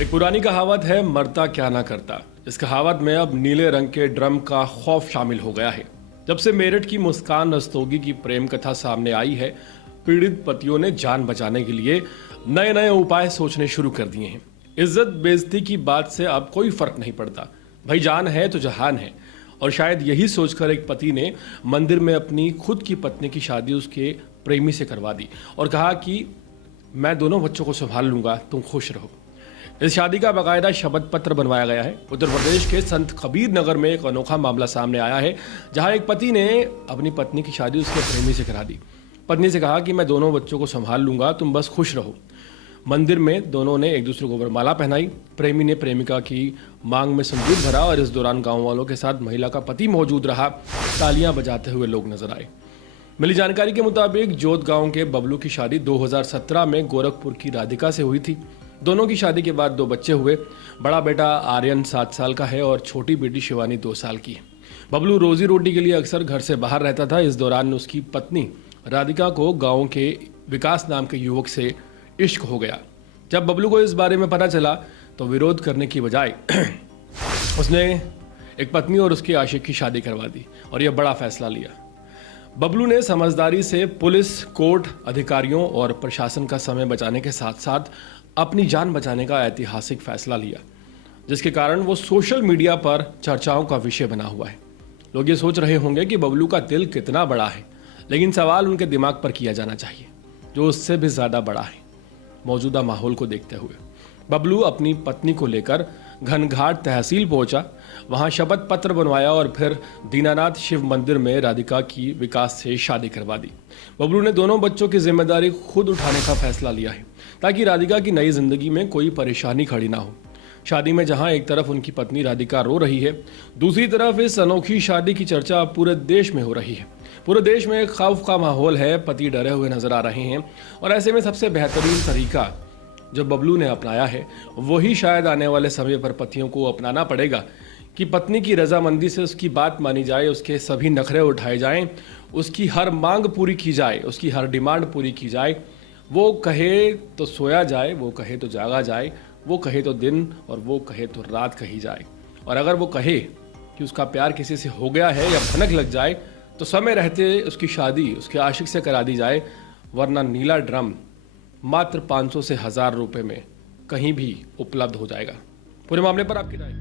एक पुरानी कहावत है, मरता क्या ना करता। इस कहावत में अब नीले रंग के ड्रम का खौफ शामिल हो गया है। जब से मेरठ की मुस्कान रस्तोगी की प्रेम कथा सामने आई है, पीड़ित पतियों ने जान बचाने के लिए नए नए उपाय सोचने शुरू कर दिए हैं। इज्जत बेइज्जती की बात से अब कोई फर्क नहीं पड़ता, भाई जान है तो जहान है। और शायद यही सोचकर एक पति ने मंदिर में अपनी खुद की पत्नी की शादी उसके प्रेमी से करवा दी और कहा कि मैं दोनों बच्चों को संभाल लूंगा, तुम खुश रहो। इस शादी का बाकायदा शपथ पत्र बनवाया गया है। उत्तर प्रदेश के संत कबीर नगर में एक अनोखा मामला सामने आया है, जहां एक पति ने अपनी पत्नी की शादी उसके प्रेमी से करा दी। पत्नी से कहा कि मैं दोनों बच्चों को संभाल लूंगा, तुम बस खुश रहो। मंदिर में दोनों ने एक दूसरे को वरमाला पहनाई। प्रेमी ने प्रेमिका की मांग में संदूक भरा और इस दौरान गांव वालों के साथ महिला का पति मौजूद रहा। तालियां बजाते हुए लोग नजर आए। मिली जानकारी के मुताबिक जोत गांव के बबलू की शादी 2017 में गोरखपुर की राधिका से हुई थी। दोनों की शादी के बाद 2 बच्चे हुए। बड़ा बेटा आर्यन 7 साल का है और छोटी बेटी शिवानी 2 साल की है। बबलू रोजी रोटी के लिए अक्सर घर से बाहर रहता था। इस दौरान उसकी पत्नी राधिका को गांव के विकास नाम के युवक से इश्क हो गया। जब बबलू को इस बारे में पता चला तो विरोध करने की बजाय उसने एक पत्नी और उसके आशिक की शादी करवा दी और यह बड़ा फैसला लिया। बबलू ने समझदारी से पुलिस, कोर्ट अधिकारियों और प्रशासन का समय बचाने के साथ साथ अपनी जान बचाने का ऐतिहासिक फैसला लिया, जिसके कारण वो सोशल मीडिया पर चर्चाओं का विषय बना हुआ है। लोग ये सोच रहे होंगे कि बबलू का दिल कितना बड़ा है, लेकिन सवाल उनके दिमाग पर किया जाना चाहिए, जो उससे भी ज्यादा बड़ा है। मौजूदा माहौल को देखते हुए बबलू अपनी पत्नी को लेकर घनघाट तहसील पहुंचा। वहां शपथ पत्र बनवाया और फिर दीनानाथ शिव मंदिर में राधिका की विकास से शादी करवा दी। बबलू ने दोनों बच्चों की जिम्मेदारी खुद उठाने का फैसला लिया है, ताकि राधिका की नई जिंदगी में कोई परेशानी खड़ी ना हो। शादी में जहां एक तरफ उनकी पत्नी राधिका रो रही है, दूसरी तरफ इस अनोखी शादी की चर्चा पूरे देश में हो रही है। पूरे देश में एक खौफ का माहौल है, पति डरे हुए नजर आ रहे हैं और ऐसे में सबसे बेहतरीन तरीका जो बबलू ने अपनाया है, वही शायद आने वाले समय पर पतियों को अपनाना पड़ेगा कि पत्नी की रजामंदी से उसकी बात मानी जाए, उसके सभी नखरे उठाए जाएं, उसकी हर मांग पूरी की जाए, उसकी हर डिमांड पूरी की जाए। वो कहे तो सोया जाए, वो कहे तो जागा जाए, वो कहे तो दिन और वो कहे तो रात कही जाए। और अगर वो कहे कि उसका प्यार किसी से हो गया है या भनक लग जाए तो समय रहते उसकी शादी उसके आशिक से करा दी जाए, वरना नीला ड्रम मात्र 500 से 1000 रुपए में कहीं भी उपलब्ध हो जाएगा। पूरे मामले पर आपकी राय?